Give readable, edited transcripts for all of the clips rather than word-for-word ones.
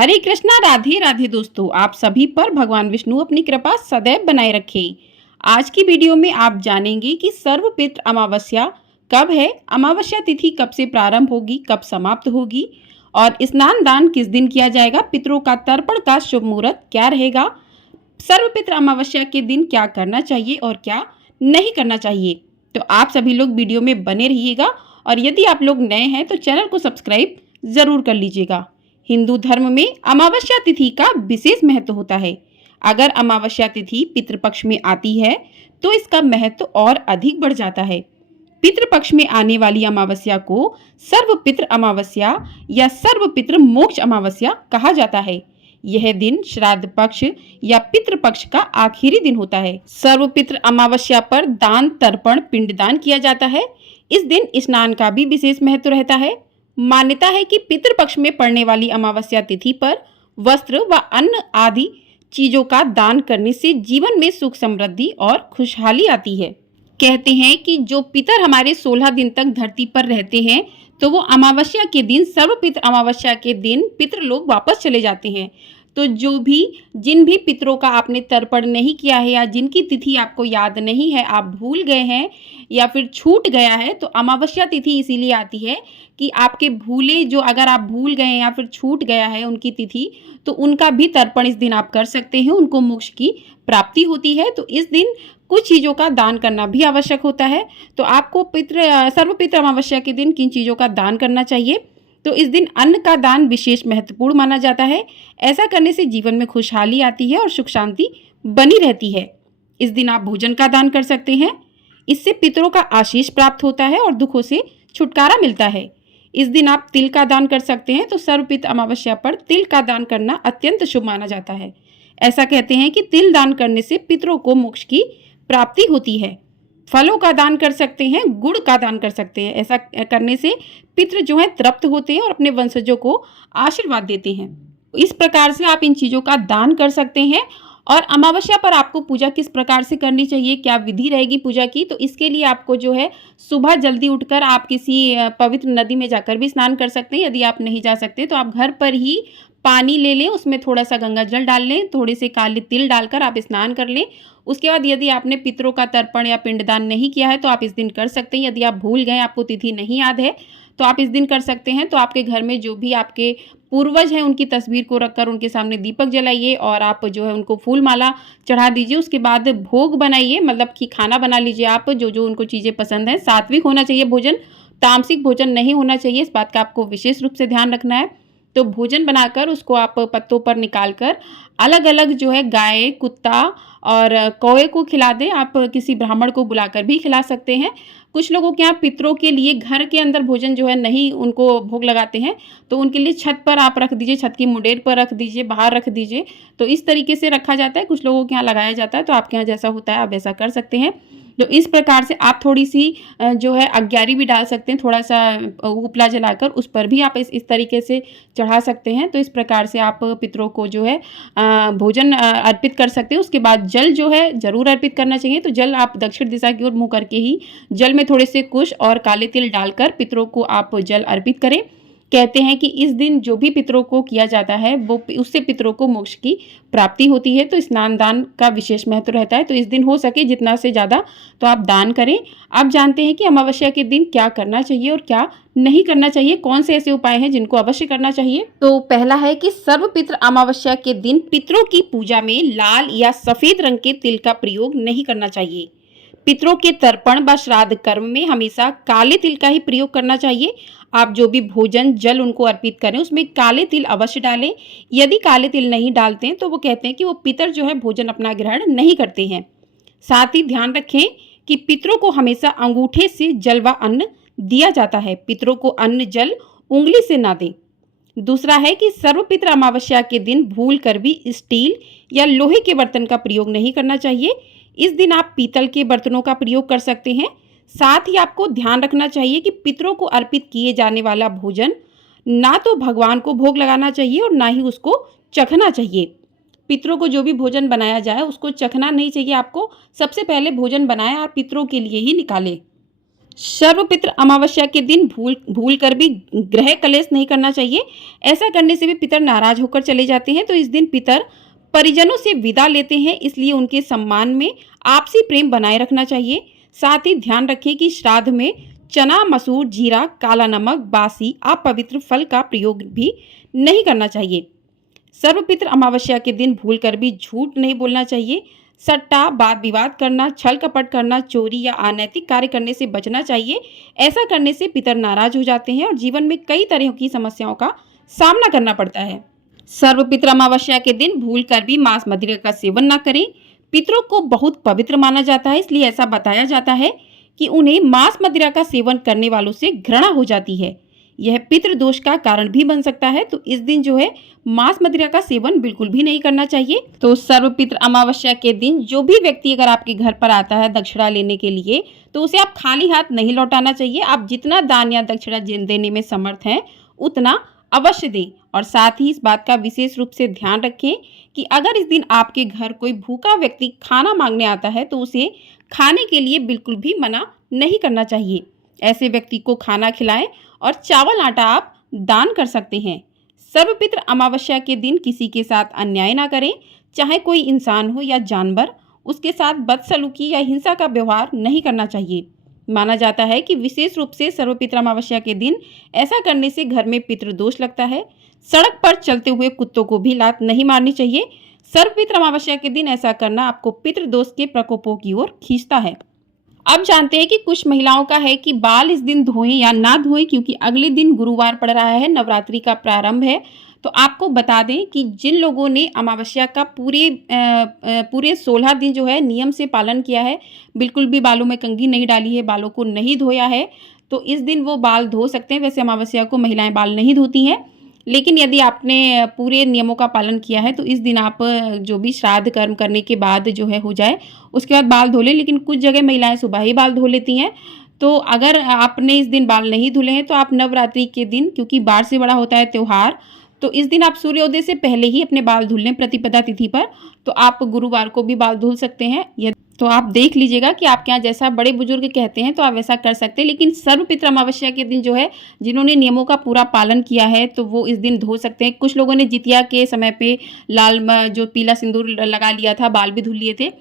हरे कृष्णा, राधे राधे दोस्तों। आप सभी पर भगवान विष्णु अपनी कृपा सदैव बनाए रखें। आज की वीडियो में आप जानेंगे कि सर्वपितृ अमावस्या कब है, अमावस्या तिथि कब से प्रारंभ होगी, कब समाप्त होगी और स्नान दान किस दिन किया जाएगा, पितरों का तर्पण का शुभ मुहूर्त क्या रहेगा, सर्वपितृ अमावस्या के दिन क्या करना चाहिए और क्या नहीं करना चाहिए। तो आप सभी लोग वीडियो में बने रहिएगा और यदि आप लोग नए हैं तो चैनल को सब्सक्राइब जरूर कर लीजिएगा। हिंदू धर्म में अमावस्या तिथि का विशेष महत्व होता है। अगर अमावस्या तिथि पितृपक्ष में आती है तो इसका महत्व और अधिक बढ़ जाता है। पितृपक्ष में आने वाली अमावस्या को सर्वपितृ अमावस्या या सर्वपितृ मोक्ष अमावस्या कहा जाता है। यह दिन श्राद्ध पक्ष या पितृपक्ष का आखिरी दिन होता है। सर्वपितृ अमावस्या पर दान, तर्पण, पिंडदान किया जाता है। इस दिन स्नान का भी विशेष महत्व रहता है। मान्यता है कि पितृपक्ष में पड़ने वाली अमावस्या तिथि पर वस्त्र व अन्न आदि चीजों का दान करने से जीवन में सुख, समृद्धि और खुशहाली आती है। कहते हैं कि जो पितर हमारे 16 दिन तक धरती पर रहते हैं तो वो अमावस्या के दिन, सर्वपितृ अमावस्या के दिन पितृ लोग वापस चले जाते हैं। तो जिन भी पितरों का आपने तर्पण नहीं किया है या जिनकी तिथि आपको याद नहीं है, आप भूल गए हैं या फिर छूट गया है, तो अमावस्या तिथि इसीलिए आती है कि आपके भूले जो, अगर आप भूल गए या फिर छूट गया है उनकी तिथि, तो उनका भी तर्पण इस दिन आप कर सकते हैं। उनको मोक्ष की प्राप्ति होती है। तो इस दिन कुछ चीज़ों का दान करना भी आवश्यक होता है। तो आपको सर्वपितृ अमावस्या के दिन किन चीज़ों का दान करना चाहिए? तो इस दिन अन्न का दान विशेष महत्वपूर्ण माना जाता है। ऐसा करने से जीवन में खुशहाली आती है और सुख शांति बनी रहती है। इस दिन आप भोजन का दान कर सकते हैं। इससे पितरों का आशीष प्राप्त होता है और दुखों से छुटकारा मिलता है। इस दिन आप तिल का दान कर सकते हैं। तो सर्वपितृ अमावस्या पर तिल का दान करना अत्यंत शुभ माना जाता है। ऐसा कहते हैं कि तिल दान करने से पितरों को मोक्ष की प्राप्ति होती है। फलों का दान कर सकते हैं, गुड़ का दान कर सकते हैं। ऐसा करने से पितृ जो है तृप्त होते हैं और अपने वंशजों को आशीर्वाद देते हैं। इस प्रकार से आप इन चीज़ों का दान कर सकते हैं। और अमावस्या पर आपको पूजा किस प्रकार से करनी चाहिए, क्या विधि रहेगी पूजा की, तो इसके लिए आपको जो है सुबह जल्दी उठकर आप किसी पवित्र नदी में जाकर भी स्नान कर सकते हैं। यदि आप नहीं जा सकते तो आप घर पर ही पानी ले लें, उसमें थोड़ा सा गंगा जल डाल लें, थोड़े से काले तिल डालकर आप स्नान कर लें। उसके बाद यदि आपने पितरों का तर्पण या पिंडदान नहीं किया है तो आप इस दिन कर सकते हैं। यदि आप भूल गए, आपको तिथि नहीं याद है, तो आप इस दिन कर सकते हैं। तो आपके घर में जो भी आपके पूर्वज हैं उनकी तस्वीर को रखकर उनके सामने दीपक जलाइए और आप जो है उनको फूल माला चढ़ा दीजिए। उसके बाद भोग बनाइए, मतलब कि खाना बना लीजिए आप, जो जो उनको चीज़ें पसंद हैं। सात्विक होना चाहिए भोजन, तामसिक भोजन नहीं होना चाहिए। इस बात का आपको विशेष रूप से ध्यान रखना है। तो भोजन बनाकर उसको आप पत्तों पर निकाल कर अलग अलग जो है गाय, कुत्ता और कौवे को खिला दें। आप किसी ब्राह्मण को बुलाकर भी खिला सकते हैं। कुछ लोगों के यहाँ पितरों के लिए घर के अंदर भोजन जो है नहीं उनको भोग लगाते हैं, तो उनके लिए छत पर आप रख दीजिए, छत की मुंडेर पर रख दीजिए, बाहर रख दीजिए। तो इस तरीके से रखा जाता है। कुछ लोगों के यहाँ लगाया जाता है। तो आपके यहाँ जैसा होता है आप वैसा कर सकते हैं। तो इस प्रकार से आप थोड़ी सी जो है अग्यारी भी डाल सकते हैं, थोड़ा सा उपला जलाकर उस पर भी आप इस तरीके से चढ़ा सकते हैं। तो इस प्रकार से आप पितरों को जो है भोजन अर्पित कर सकते हैं। उसके बाद जल जो है जरूर अर्पित करना चाहिए। तो जल आप दक्षिण दिशा की ओर मुँह करके ही जल में थोड़े से कुश और काले तिल डालकर पितरों को आप जल अर्पित करें। कहते हैं कि इस दिन जो भी पितरों को किया जाता है वो उससे पितरों को मोक्ष की प्राप्ति होती है। तो स्नान दान का विशेष महत्व रहता है। तो इस दिन हो सके जितना से ज़्यादा तो आप दान करें। आप जानते हैं कि अमावस्या के दिन क्या करना चाहिए और क्या नहीं करना चाहिए, कौन से ऐसे उपाय हैं जिनको अवश्य करना चाहिए। तो पहला है कि सर्वपितृ अमावस्या के दिन पितरों की पूजा में लाल या सफ़ेद रंग के तिल का प्रयोग नहीं करना चाहिए। पितरों के तर्पण व श्राद्ध कर्म में हमेशा काले तिल का ही प्रयोग करना चाहिए। आप जो भी भोजन जल उनको अर्पित करें उसमें काले तिल अवश्य डालें। यदि काले तिल नहीं डालते हैं तो वो कहते हैं कि वो पितर जो है भोजन अपना ग्रहण नहीं करते हैं। साथ ही ध्यान रखें कि पितरों को हमेशा अंगूठे से जल व अन्न दिया जाता है। पितरों को अन्न जल उंगली से ना दें। दूसरा है कि सर्वपितृ अमावस्या के दिन भूल कर भी स्टील या लोहे के बर्तन का प्रयोग नहीं करना चाहिए। इस दिन आप पीतल के बर्तनों का प्रयोग कर सकते हैं। साथ ही आपको ध्यान रखना चाहिए कि पितरों को अर्पित किए जाने वाला भोजन ना तो भगवान को भोग लगाना चाहिए और ना ही उसको चखना चाहिए। पितरों को जो भी भोजन बनाया जाए उसको चखना नहीं चाहिए। आपको सबसे पहले भोजन बनाएं और पितरों के लिए ही निकालें। सर्वपित्र अमावस्या के दिन भूल भूल कर भी ग्रह कलेश नहीं करना चाहिए। ऐसा करने से भी पितर नाराज होकर चले जाते हैं। तो इस दिन पितर परिजनों से विदा लेते हैं, इसलिए उनके सम्मान में आपसी प्रेम बनाए रखना चाहिए। साथ ही ध्यान रखें कि श्राद्ध में चना, मसूर, जीरा, काला नमक, बासी, अपवित्र फल का प्रयोग भी नहीं करना चाहिए। सर्वपित्र अमावस्या के दिन भूल कर भी झूठ नहीं बोलना चाहिए। सट्टा, वाद विवाद करना, छल कपट करना, चोरी या अनैतिक कार्य करने से बचना चाहिए। ऐसा करने से पितर नाराज हो जाते हैं और जीवन में कई तरह की समस्याओं का सामना करना पड़ता है। सर्वपित्र अमावस्या के दिन भूल कर भी मांस मदिरा का सेवन न करें। पितरों को बहुत पवित्र माना जाता है, इसलिए ऐसा बताया जाता है कि उन्हें मांस मदिरा का सेवन करने वालों से घृणा हो जाती है। यह पितृ दोष का कारण भी बन सकता है। तो इस दिन जो है मांस मदिरा का सेवन बिल्कुल भी नहीं करना चाहिए। तो सर्वपित्र अमावस्या के दिन जो भी व्यक्ति अगर आपके घर पर आता है दक्षिणा लेने के लिए, तो उसे आप खाली हाथ नहीं लौटाना चाहिए। आप जितना दान या दक्षिणा देने में समर्थ हैं उतना अवश्य दें। और साथ ही इस बात का विशेष रूप से ध्यान रखें कि अगर इस दिन आपके घर कोई भूखा व्यक्ति खाना मांगने आता है तो उसे खाने के लिए बिल्कुल भी मना नहीं करना चाहिए। ऐसे व्यक्ति को खाना खिलाएं और चावल आटा आप दान कर सकते हैं। सर्वपित्र अमावस्या के दिन किसी के साथ अन्याय ना करें, चाहे कोई इंसान हो या जानवर। उसके साथ बदसलूकी या हिंसा का व्यवहार नहीं करना चाहिए। माना जाता है कि विशेष रूप से सर्वपित्र अमावस्या के दिन ऐसा करने से घर में पितृदोष लगता है। सड़क पर चलते हुए कुत्तों को भी लात नहीं मारनी चाहिए। सर्वपित्र अमावस्या के दिन ऐसा करना आपको पितृदोष के प्रकोपों की ओर खींचता है। अब जानते हैं कि कुछ महिलाओं का है कि बाल इस दिन धोएं या ना धोएं, क्योंकि अगले दिन गुरुवार पड़ रहा है, नवरात्रि का प्रारंभ है। तो आपको बता दें कि जिन लोगों ने अमावस्या का पूरे 16 दिन जो है नियम से पालन किया है, बिल्कुल भी बालों में कंघी नहीं डाली है, बालों को नहीं धोया है, तो इस दिन वो बाल धो सकते हैं। वैसे अमावस्या को महिलाएं बाल नहीं धोती हैं, लेकिन यदि आपने पूरे नियमों का पालन किया है तो इस दिन आप जो भी श्राद्ध कर्म करने के बाद जो है हो जाए उसके बाद बाल धो लें। लेकिन कुछ जगह महिलाएं सुबह ही बाल धो लेती हैं। तो अगर आपने इस दिन बाल नहीं धुले हैं तो आप नवरात्रि के दिन, क्योंकि बाढ़ से बड़ा होता है त्यौहार, तो इस दिन आप सूर्योदय से पहले ही अपने बाल धुल लें प्रतिपदा तिथि पर। तो आप गुरुवार को भी बाल धुल सकते हैं। तो आप देख लीजिएगा कि आपके यहाँ जैसा बड़े बुजुर्ग कहते हैं तो आप वैसा कर सकते हैं। लेकिन सर्वपित्र अमावस्या के दिन जो है जिन्होंने नियमों का पूरा पालन किया है तो वो इस दिन धो सकते हैं। कुछ लोगों ने जितिया के समय पे लाल जो पीला सिंदूर लगा लिया था, बाल भी धुल लिए थे।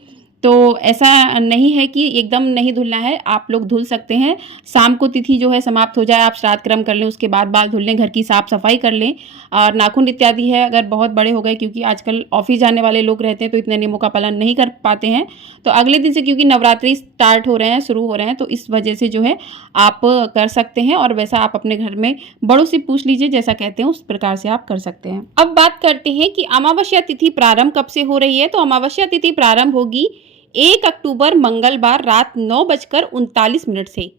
तो ऐसा नहीं है कि एकदम नहीं धुलना है, आप लोग धुल सकते हैं। शाम को तिथि जो है समाप्त हो जाए, आप श्राद्ध कर्म कर लें, उसके बाद बाल धुल लें, घर की साफ सफाई कर लें। और नाखून इत्यादि है अगर बहुत बड़े हो गए, क्योंकि आजकल ऑफिस जाने वाले लोग रहते हैं तो इतने नियमों का पालन नहीं कर पाते हैं, तो अगले दिन से, क्योंकि नवरात्रि स्टार्ट हो रहे हैं, शुरू हो रहे हैं, तो इस वजह से जो है आप कर सकते हैं। और वैसा आप अपने घर में बड़ों से पूछ लीजिए, जैसा कहते हैं उस प्रकार से आप कर सकते हैं। अब बात करते हैं कि अमावस्या तिथि प्रारंभ कब से हो रही है। तो अमावस्या तिथि प्रारंभ होगी 1 अक्टूबर मंगलवार रात 9:39 से,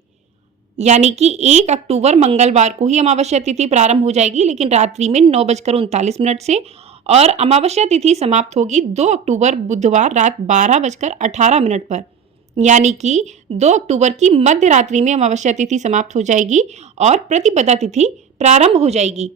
यानी कि 1 अक्टूबर मंगलवार को ही अमावस्या तिथि प्रारंभ हो जाएगी, लेकिन रात्रि में 9:39 से। और अमावस्या तिथि समाप्त होगी 2 अक्टूबर बुधवार रात 12:18 पर, यानी कि 2 अक्टूबर की मध्य रात्रि में अमावस्या तिथि समाप्त हो जाएगी और प्रतिपदा तिथि प्रारंभ हो जाएगी।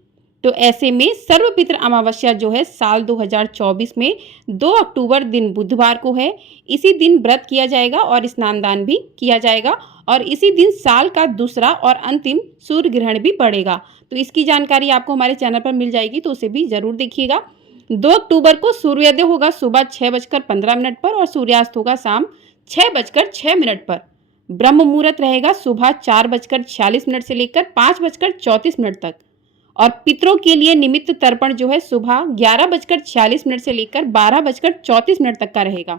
तो ऐसे में सर्वपित्र अमावस्या जो है साल 2024 में 2 अक्टूबर दिन बुधवार को है। इसी दिन व्रत किया जाएगा और स्नान दान भी किया जाएगा, और इसी दिन साल का दूसरा और अंतिम सूर्य ग्रहण भी पड़ेगा। तो इसकी जानकारी आपको हमारे चैनल पर मिल जाएगी, तो उसे भी जरूर देखिएगा। 2 अक्टूबर को सूर्योदय होगा सुबह 6:15 पर और सूर्यास्त होगा शाम 6:06 पर। ब्रह्म मुहूर्त रहेगा सुबह 4:46 से लेकर 5:34 तक। और पितरों के लिए निमित्त तर्पण जो है सुबह 11:46 से लेकर 12:34 तक का रहेगा,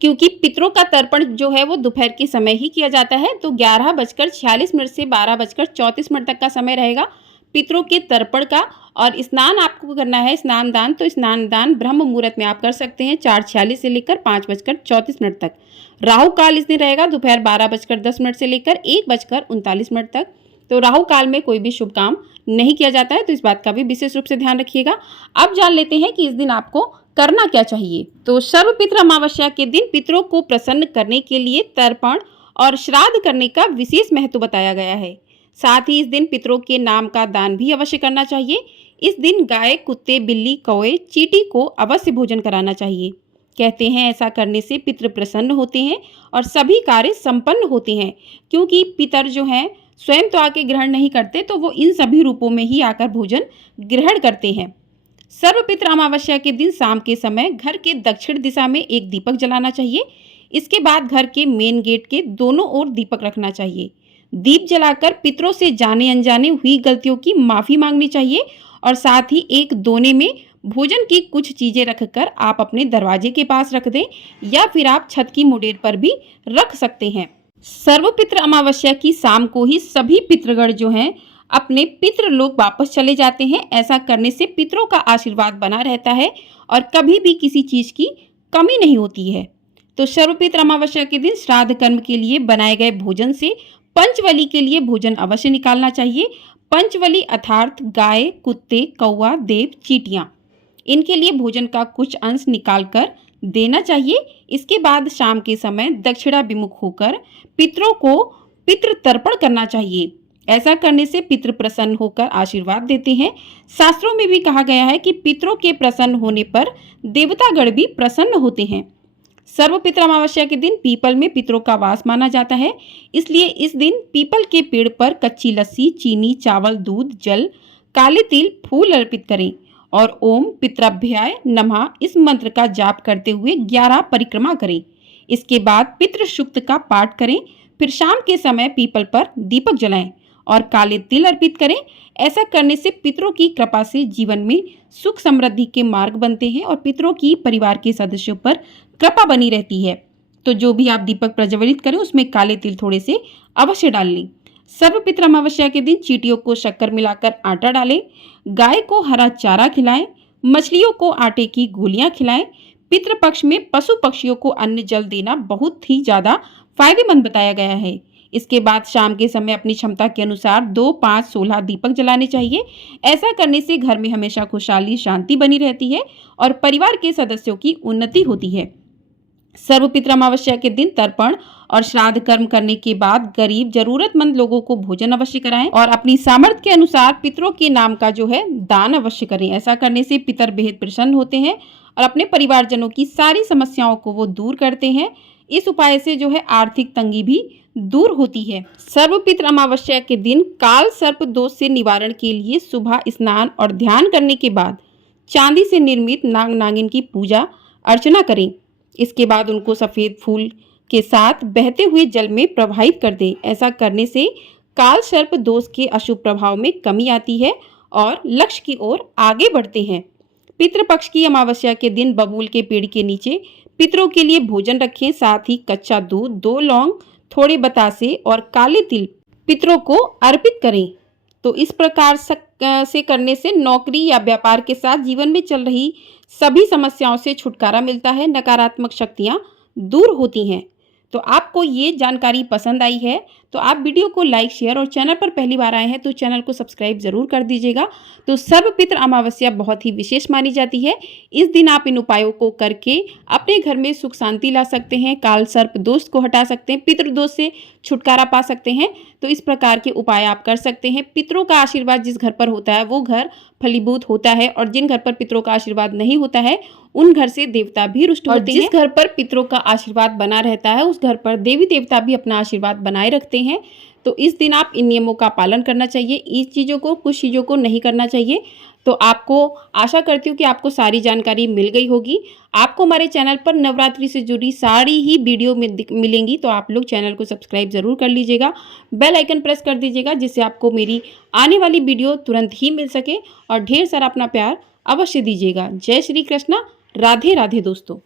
क्योंकि पितरों का तर्पण जो है वो दोपहर के समय ही किया जाता है। तो 11:46 से 12:34 तक का समय रहेगा पितरों के तर्पण का। और स्नान आपको करना है, स्नान दान, तो स्नान दान ब्रह्म मुहूर्त में आप कर सकते हैं 4:46 से लेकर 5:34 तक। राहु काल इस दिन रहेगा दोपहर 12:10 से लेकर 1:39 तक। तो राहु काल में कोई भी शुभ काम नहीं किया जाता है, तो इस बात का भी विशेष रूप से ध्यान रखिएगा। अब जान लेते हैं कि इस दिन आपको करना क्या चाहिए। तो सर्वपित्र अमावस्या के दिन पितरों को प्रसन्न करने के लिए तर्पण और श्राद्ध करने का विशेष महत्व बताया गया है। साथ ही इस दिन पितरों के नाम का दान भी अवश्य करना चाहिए। इस दिन गाय, कुत्ते, बिल्ली, कौवे, चींटी को अवश्य भोजन कराना चाहिए। कहते हैं ऐसा करने से पितृ प्रसन्न होते हैं और सभी कार्य संपन्न होते हैं, क्योंकि पितर जो हैं स्वयं तो आके ग्रहण नहीं करते, तो वो इन सभी रूपों में ही आकर भोजन ग्रहण करते हैं। सर्वपित्र अमावस्या के दिन शाम के समय घर के दक्षिण दिशा में एक दीपक जलाना चाहिए। इसके बाद घर के मेन गेट के दोनों ओर दीपक रखना चाहिए। दीप जलाकर पितरों से जाने अनजाने हुई गलतियों की माफी मांगनी चाहिए और साथ ही एक दोने में भोजन की कुछ चीजें रखकर आप अपने दरवाजे के पास रख दें या फिर आप छत की मुडेर पर भी रख सकते हैं। सर्वपित्र अमावस्या की शाम को ही सभी पितृगण जो हैं अपने पितृलोक वापस चले जाते हैं। ऐसा करने से पितरों का आशीर्वाद बना रहता है और कभी भी किसी चीज की कमी नहीं होती है। तो सर्वपित्र अमावस्या के दिन श्राद्ध कर्म के लिए बनाए गए भोजन से पंचवली के लिए भोजन अवश्य निकालना चाहिए। पंचवली अर्थात गाय, कुत्ते, कौवा, देव, चींटियां, इनके लिए भोजन का कुछ अंश निकालकर देना चाहिए। इसके बाद शाम के समय दक्षिणाभिमुख होकर पितरों को पितृ तर्पण करना चाहिए। ऐसा करने से पितृ प्रसन्न होकर आशीर्वाद देते हैं। शास्त्रों में भी कहा गया है कि पितरों के प्रसन्न होने पर देवतागण भी प्रसन्न होते हैं। सर्वपित्र अमावस्या के दिन पीपल में पितरों का वास माना जाता है, इसलिए इस दिन पीपल के पेड़ पर कच्ची लस्सी, चीनी, चावल, दूध, जल, काले तिल, फूल अर्पित करें और ओम पितृभ्याय नमः इस मंत्र का जाप करते हुए 11 परिक्रमा करें। इसके बाद पितृ सूक्त का पाठ करें। फिर शाम के समय पीपल पर दीपक जलाएं और काले तिल अर्पित करें। ऐसा करने से पितरों की कृपा से जीवन में सुख समृद्धि के मार्ग बनते हैं और पितरों की परिवार के सदस्यों पर कृपा बनी रहती है। तो जो भी आप दीपक प्रज्वलित करें उसमें काले तिल थोड़े से अवश्य डाल लें। सर्वपित्र अमावस्या के दिन चींटियों को शक्कर मिलाकर आटा डालें, गाय को हरा चारा खिलाएं, मछलियों को आटे की गोलियां खिलाएं। पितृपक्ष में पशु पक्षियों को अन्न जल देना बहुत ही ज्यादा फायदेमंद बताया गया है। इसके बाद शाम के समय अपनी क्षमता के अनुसार 2, 5, 16 दीपक जलाने चाहिए। ऐसा करने से घर में हमेशा खुशहाली शांति बनी रहती है और परिवार के सदस्यों की उन्नति होती है। सर्वपित्र अमावस्या के दिन तर्पण और श्राद्ध कर्म करने के बाद गरीब जरूरतमंद लोगों को भोजन अवश्य कराएं और अपनी सामर्थ्य के अनुसार पितरों के नाम का जो है दान अवश्य करें। ऐसा करने से पितर बेहद प्रसन्न होते हैं और अपने परिवारजनों की सारी समस्याओं को वो दूर करते हैं। इस उपाय से जो है आर्थिक तंगी भी दूर होती है। सर्वपित्र अमावस्या के दिन काल सर्प दोष से निवारण के लिए सुबह स्नान और ध्यान करने के बाद चांदी से निर्मित नाग नागिन की पूजा अर्चना करें। इसके बाद उनको सफेद फूल के साथ बहते हुए जल में प्रवाहित कर दें। ऐसा करने से काल सर्प दोष के अशुभ प्रभाव में कमी आती है और लक्ष्य की ओर आगे बढ़ते हैं। पितृपक्ष की अमावस्या के दिन बबूल के पेड़ के नीचे पितरों के लिए भोजन रखें। साथ ही कच्चा दूध, 2 लौंग, थोड़े बतासे और काले तिल पितरों को अर्पित करें। तो इस प्रकार से करने से नौकरी या व्यापार के साथ जीवन में चल रही सभी समस्याओं से छुटकारा मिलता है, नकारात्मक शक्तियां दूर होती हैं। तो आपको ये जानकारी पसंद आई है तो आप वीडियो को लाइक, शेयर और चैनल पर पहली बार आए हैं तो चैनल को सब्सक्राइब जरूर कर दीजिएगा। तो सर्वपित्र अमावस्या बहुत ही विशेष मानी जाती है। इस दिन आप इन उपायों को करके अपने घर में सुख शांति ला सकते हैं, काल सर्प दोष को हटा सकते हैं, पितृ दोष से छुटकारा पा सकते हैं। तो इस प्रकार के उपाय आप कर सकते हैं। पितरों का आशीर्वाद जिस घर पर होता है वो घर फलीभूत होता है और जिन घर पर पितरों का आशीर्वाद नहीं होता है उन घर से देवता भी रुष्ट होते हैं। जिस घर पर पितरों का आशीर्वाद बना रहता है उस घर पर देवी देवता भी अपना आशीर्वाद बनाए रखते हैं। तो इस दिन आप इन नियमों का पालन करना चाहिए। इस चीज़ों को, कुछ चीज़ों को नहीं करना चाहिए। तो आपको आशा करती हूँ कि आपको सारी जानकारी मिल गई होगी। आपको हमारे चैनल पर नवरात्रि से जुड़ी सारी ही वीडियो मिलेंगी, तो आप लोग चैनल को सब्सक्राइब जरूर कर लीजिएगा, बेल आइकन प्रेस कर दीजिएगा जिससे आपको मेरी आने वाली वीडियो तुरंत ही मिल सके और ढेर सारा अपना प्यार अवश्य दीजिएगा। जय श्री कृष्णा, राधे राधे दोस्तों।